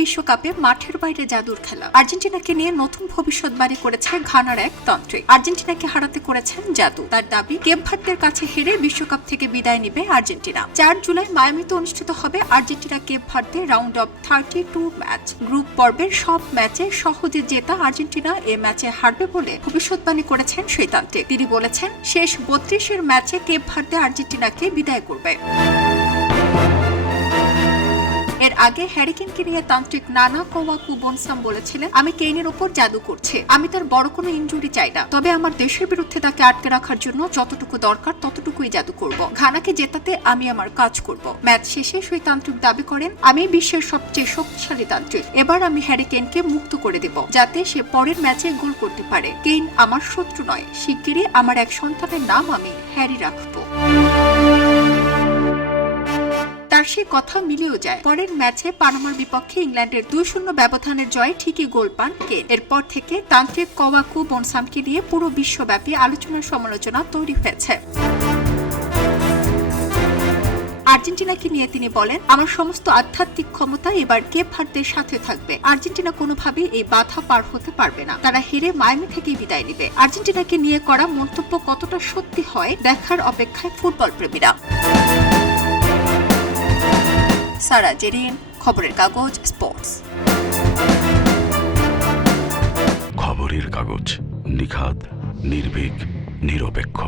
বিশ্বকাপে মাঠের বাইরে জাদুর খেলা। আর্জেন্টিনাকে নিয়ে নতুন ভবিষ্যৎবাণী করেছে ঘানার এক তান্ত্রিক। আর্জেন্টিনাকে হারাতে করেছেন জাদু। তার দাবি, কেপ ভার্দের কাছে হেরে বিশ্বকাপ থেকে বিদায় নিবে আর্জেন্টিনা। 4 জুলাই মায়ামিতে অনুষ্ঠিত হবে Argentina Cape Verde round of 32 match. Group পর্বের সব ম্যাচে সহজে জেতা আর্জেন্টিনা এ ম্যাচে হারবে বলে ভবিষ্যৎবাণী করেছেন সেই তান্ত্রিক। তিনি বলেছেন, শেষ 32-এর ম্যাচে কেপ ভার্দে আর্জেন্টিনাকে বিদায় করবে। এর আগে হ্যারি কেইনকে নিয়ে তান্ত্রিক নানা কোওয়াকু বনসাম বলেছিলেন, আমি কেইনের উপর জাদু করছি। আমি তার বড় কোনো ইনজুরি চাই না, তবে আমার দেশের বিরুদ্ধে তাকে আটকে রাখার জন্য যতটুকু দরকার ততটুকুই জাদু করব। ঘানাকে জেতাতে আমি আমার কাজ করব। ম্যাচ শেষে সেই তান্ত্রিক দাবি করেন, আমি বিশ্বের সবচেয়ে শক্তিশালী তান্ত্রিক। এবার আমি হ্যারি কেইনকে মুক্ত করে দেব, যাতে সে পরের ম্যাচে গোল করতে পারে। কেইন আমার শত্রু নয়, শিগগিরই আমার এক সন্তানের নাম আমি হ্যারি রাখবো। তার সে কথা মিলেও যায়। পরের ম্যাচে পানামার বিপক্ষে ইংল্যান্ডের 2-0 ব্যবধানের জয়ে ঠিকই গোল পান কেইন। এরপর থেকে তান্ত্রিক কোওয়াকু বনসামকে নিয়ে পুরো বিশ্বব্যাপী আলোচনা সমালোচনা তৈরি হয়েছে। আর্জেন্টিনাকে নিয়ে তিনি বলেন, আমার সমস্ত আধ্যাত্মিক ক্ষমতা এবার কেপ ভার্দের সাথে থাকবে। আর্জেন্টিনা কোনোভাবেই এই বাধা পার হতে পারবে না। তারা হেরে মায়ামি থেকেই বিদায় নেবে। আর্জেন্টিনাকে নিয়ে করা মন্তব্য কতটা সত্যি হয় দেখার অপেক্ষায় ফুটবল প্রেমীরা। সারা জেরিন, খবরের কাগজ, স্পোর্টস। খবরের কাগজ, নিখাদ, নির্ভীক, নিরপেক্ষ।